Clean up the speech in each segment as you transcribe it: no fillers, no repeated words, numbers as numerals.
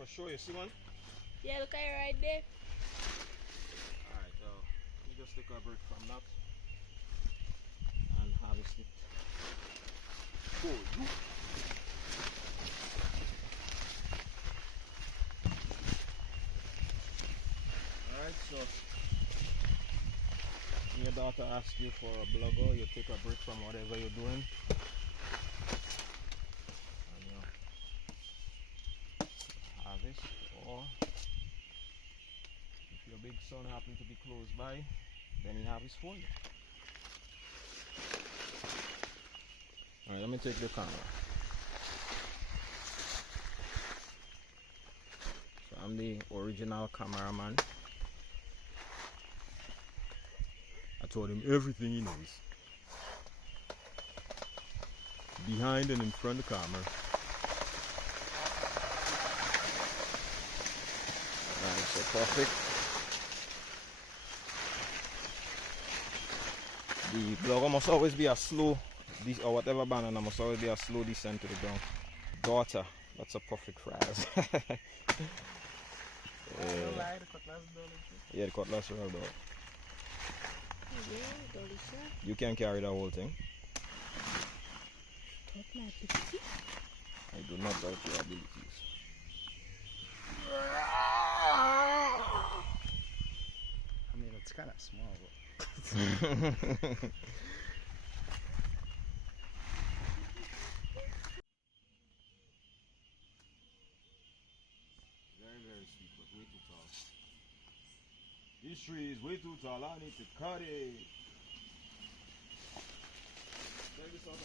for sure. You see one? Yeah, look at it right there. Alright, let me just take a break from that and harvest it. Oh, you. Alright, so when your daughter asks you for a blogger, you take a break from whatever you're doing. And you harvest, or if your big son happens to be close by, then he harvests for you. Alright, let me take the camera. So I'm the original cameraman. I told him everything he knows. Behind and in front of the camera. Alright, so perfect. The blogger must always be a slow, or whatever banana must always be a slow descent to the ground. Daughter, that's a perfect phrase. Yeah, the cutlass rolled out. You can carry the whole thing. I do not doubt your abilities. I mean, it's kind of small. Very, very sweet, but way too tall. This tree is way too tall. I need to cut it. Take this out.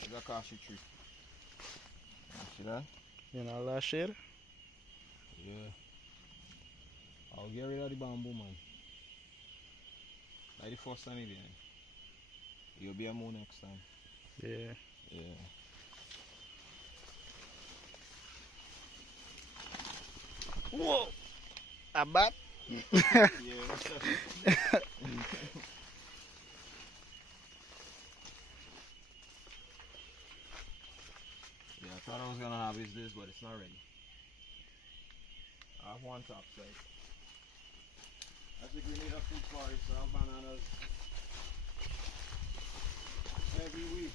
There's a cashew tree. You see that? You know, last year? Yeah. I'll get rid of the bamboo, man. Like the first time again. You'll be a moon next time. Yeah. Yeah. Whoa! A bat? Yeah, that's it. Yeah, I thought I was gonna harvest this, but it's not ready. I have one top side. That's the Grenada fruit forest. I have bananas every week.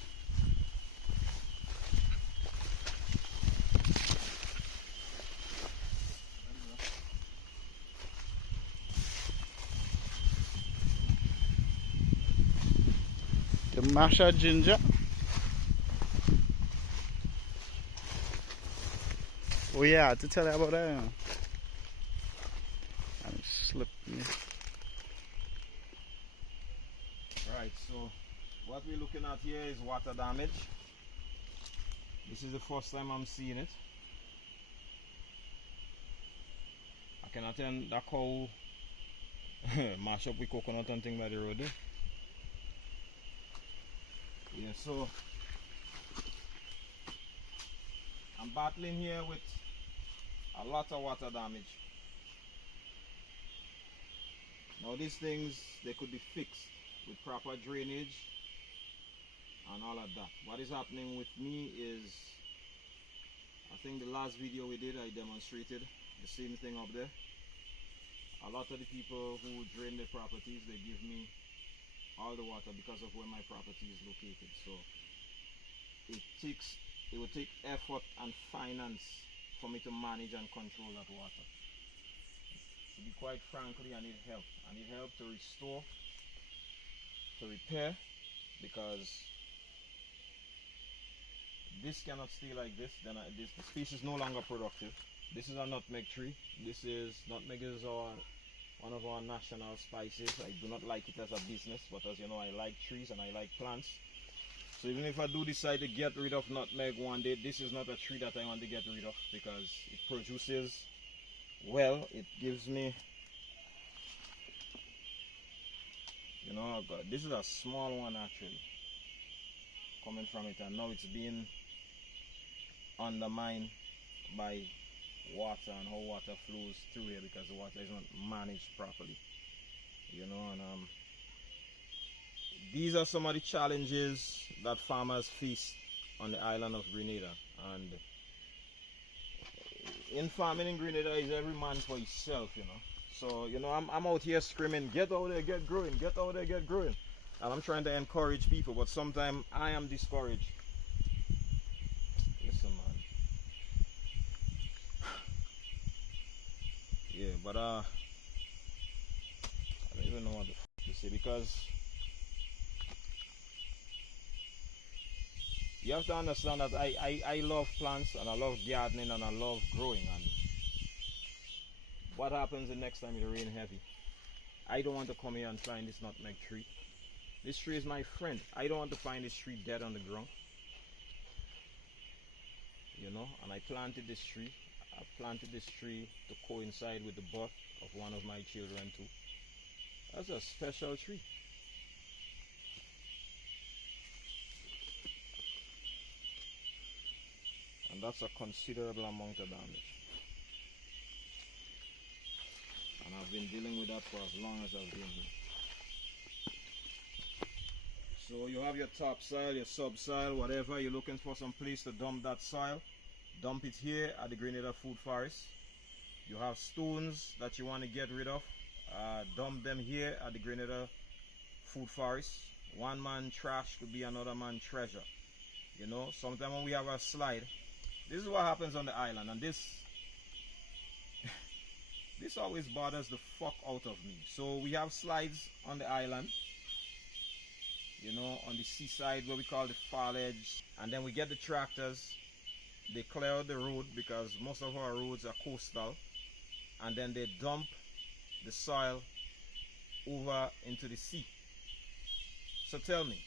The mashed ginger. Oh yeah, I have to tell you about that. I'm slipping. Right, so what we're looking at here is water damage. This is the first time I'm seeing it. I can attend that cow mash up with coconut and thing by the road. Yeah, so I'm battling here with a lot of water damage. Now these things, they could be fixed with proper drainage and all of that. What is happening with me is, I think the last video we did, I demonstrated the same thing up there. A lot of the people who drain their properties, they give me all the water because of where my property is located. So it will take effort and finance for me to manage and control that water. To be quite frankly, I need help. I need help to restore, to repair, because this cannot stay like this. Then the species is no longer productive. This is a nutmeg tree. Nutmeg is one of our national spices. I do not like it as a business, but as you know, I like trees and I like plants. So even if I do decide to get rid of nutmeg one day, this is not a tree that I want to get rid of, because it produces well. It gives me, you know, this is a small one actually coming from it, and now it's being undermined by water and how water flows through here because the water is not managed properly, you know. And these are some of the challenges that farmers face on the island of Grenada. And in farming in Grenada is every man for himself, you know. So, you know, I'm out here screaming, get out there, get growing, get out there, get growing. And I'm trying to encourage people, but sometimes I am discouraged. Listen, man. Yeah, but I don't even know what to say, because you have to understand that I love plants and I love gardening and I love growing. And what happens the next time it rains heavy? I don't want to come here and find this nutmeg tree. This tree is my friend. I don't want to find this tree dead on the ground. You know, and I planted this tree. I planted this tree to coincide with the birth of one of my children too. That's a special tree. And that's a considerable amount of damage. And I've been dealing with that for as long as I've been here. So you have your topsoil, your subsoil, whatever. You're looking for some place to dump that soil. Dump it here at the Grenada Food Forest. You have stones that you want to get rid of. Dump them here at the Grenada Food Forest. One man trash could be another man treasure. You know, sometimes when we have a slide, this is what happens on the island, and this always bothers the fuck out of me. So we have slides on the island, you know, on the seaside where we call the far edge, and then we get the tractors, they clear out the road because most of our roads are coastal, and then they dump the soil over into the sea. So tell me,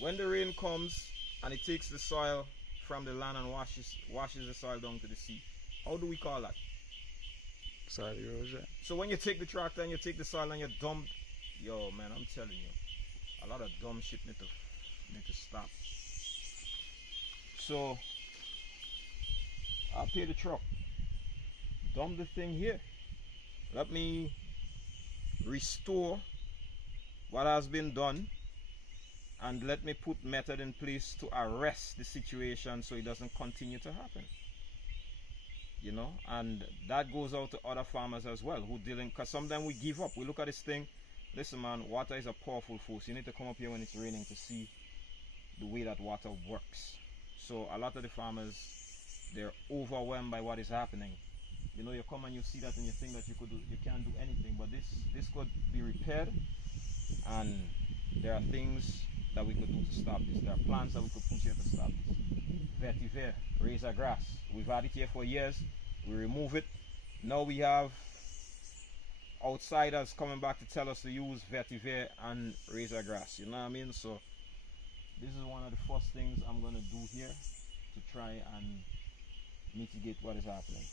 when the rain comes and it takes the soil from the land and washes the soil down to the sea, how do we call that? Soil erosion. So when you take the tractor and you take the soil and you dump, yo man, I'm telling you, a lot of dumb shit need to stop. So I'll pay the truck, dump the thing here, let me restore what has been done, and let me put method in place to arrest the situation so it doesn't continue to happen. You know, and that goes out to other farmers as well who dealing, because sometimes we give up. We look at this thing, listen man, water is a powerful force. You need to come up here when it's raining to see the way that water works. So a lot of the farmers, they're overwhelmed by what is happening. You know, you come and you see that and you think that you can't do anything, but this could be repaired, and there are things that we could do to stop this. There are plants that we could put here to stop this. Vetiver, razor grass. We've had it here for years. We remove it. Now we have outsiders coming back to tell us to use vetiver and razor grass. You know what I mean? So this is one of the first things I'm going to do here to try and mitigate what is happening.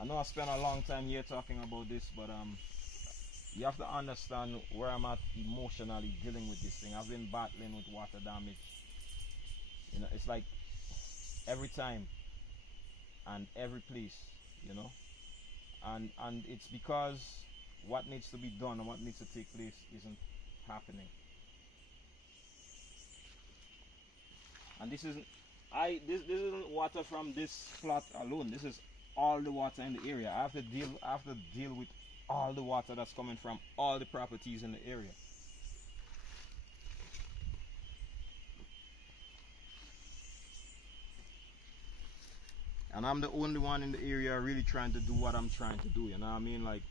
I know I spent a long time here talking about this, but you have to understand where I'm at emotionally dealing with this thing. I've been battling with water damage. You know, it's like every time and every place, you know. And it's because what needs to be done and what needs to take place isn't happening. And this isn't water from this plot alone. This is all the water in the area. I have to deal with all the water that's coming from all the properties in the area. And I'm the only one in the area really trying to do what I'm trying to do, you know what I mean? Like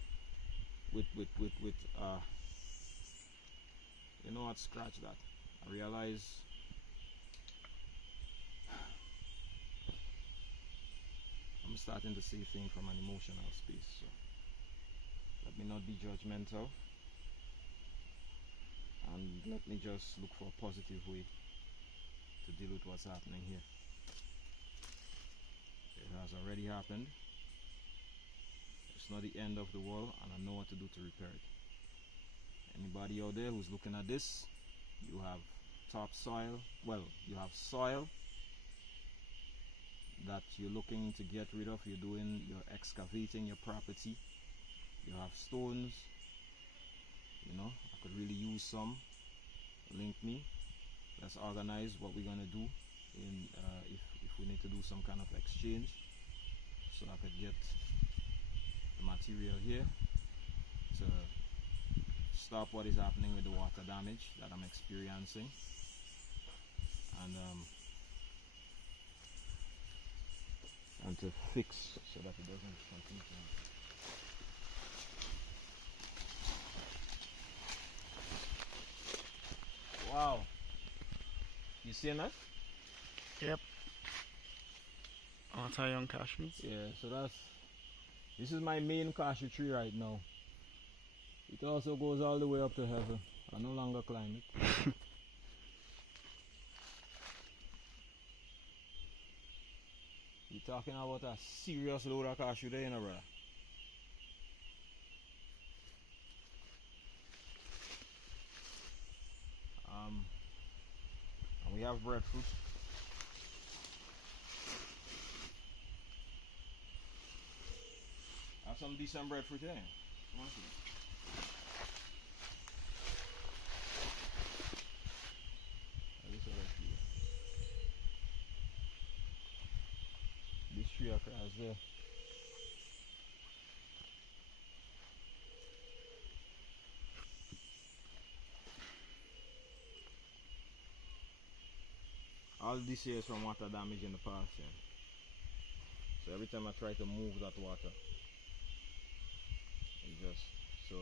with you know what, scratch that. I realize I'm starting to see things from an emotional space, so let me not be judgmental, and let me just look for a positive way to deal with what's happening here. It has already happened. It's not the end of the world, and I know what to do to repair it. Anybody out there who's looking at this, you have topsoil, well, you have soil that you're looking to get rid of. You're excavating your property. You have stones, you know, I could really use some link me. Let's organize what we're gonna do in if we need to do some kind of exchange, so I could get the material here to stop what is happening with the water damage that I'm experiencing, and to fix so that it doesn't continue to. Wow, you seeing that? Yep. Oh, that's a young cashmere. Yeah, so this is my main cashew tree right now. It also goes all the way up to heaven. I no longer climb it. You're talking about a serious load of cashew there, you know, brother. And we have breadfruit. Have some decent breadfruit there. Come on, see. This tree across there. All this here is from water damage in the past, yeah. So every time I try to move that water, it just so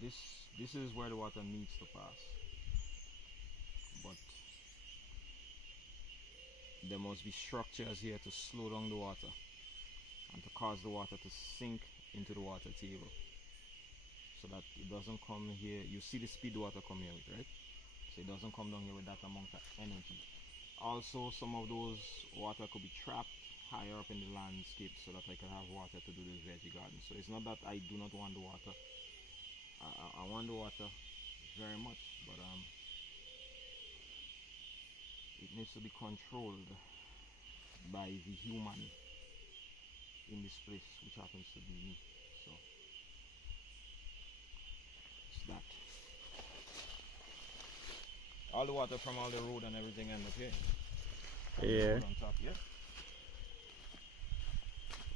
this is where the water needs to pass. But there must be structures here to slow down the water and to cause the water to sink into the water table, so that it doesn't come here. You see the speed the water come here with, right? So it doesn't come down here with that amount of energy. Also, some of those water could be trapped higher up in the landscape so that I can have water to do the veggie garden. So it's not that I do not want the water. I want the water very much, but it needs to be controlled by the human in this place, which happens to be me. So it's that. All the water from all the road and everything end up here. Yeah. On top, yeah.